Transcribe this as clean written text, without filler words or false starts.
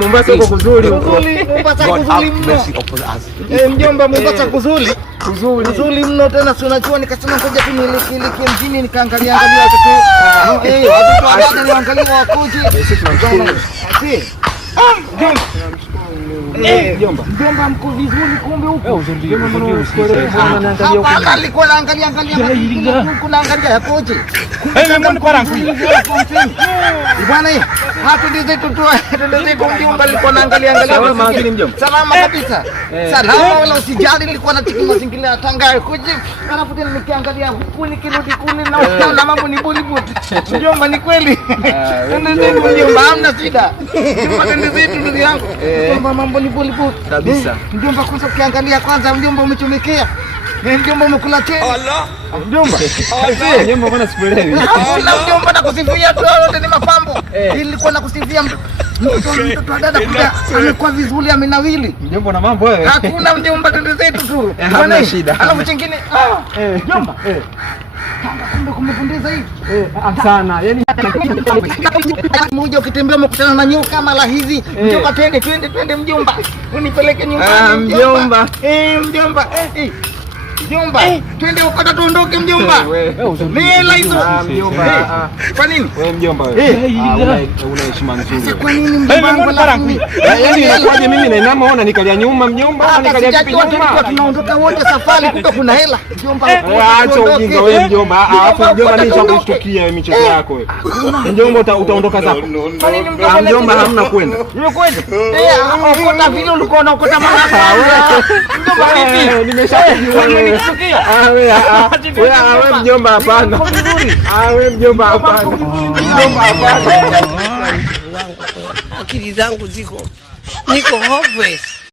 Mombasa uko kuzuri huko. Mombasa kuzuri mno. Mjomba, Mombasa kuzuri. Kuzuri mno tena, si unajua nikasema ngoja tu niliki mjini nikaangalia watoto. Watoto wanaangalia wakoje. Sisi tunamshukuru. Mjomba mko vizuri kumbe huko. Alikuwa anaangalia huko naangalia yakoje. Mbona kwa rangu hii? Bwana hii, hatu ndize tutoa mjomba alikuwa anaangalia. Salama kabisa. Salama wala usijali, nilikuwa natiki mazingira ya Tanga kuje. Alafu tena nikiangalia huku nikirudi kule na mambo ni Bollywood. Mjomba ni kweli. Mjomba hamna shida. Ndize tu ndugu yangu. Mjomba mambo ni Bollywood Kabisa. Mjomba kwanza ukiangalia kwanza mjomba umechomekea. Mjomba umekula tena. Allah. Mjomba. Mjomba mbona sikuelewi? Mjomba nakusifia tu wote ni mapambo. Nilikuwa nakusifia mtoto wa dada kuja amekuwa vizuri amenawili. Mjomba na mambo wewe. Hakuna mjomba, twende zetu tu. Hamna shida. Alafu chingine mjomba. Kumbe kumependeza hivi. Sana. Yaani mmoja ukitembea umekutana na nyoka mara hizi. Mjomba twende mjomba. Unipeleke nyumbani mjomba. Mjomba. Mjomba, twende ukata tuondoke mjomba. Lela hizo. Mjomba. Kwa nini? Wewe mjomba wewe. Una heshima nzuri. Sasa kwa nini mjomba wangu Yaani inakuwaje mimi nainama ona nikalia nyuma mjomba, nikalia pipi nyuma. Tunaondoka wote safari kumbe kuna hela. Mjomba. Acha ujinga wewe mjomba. Alafu mjomba mimi nishakushtukia michezo yako wewe. Mjomba utaondoka zako. Mjomba hamna kwenda. Hiyo kwenda? Ukota vile ulikuwa unaokota mara. Mjomba vipi? Nimeshakujua. Wewe mjomba hapana. Wewe mjomba hapana. Mjomba hapana. Akili zangu niko hopeless.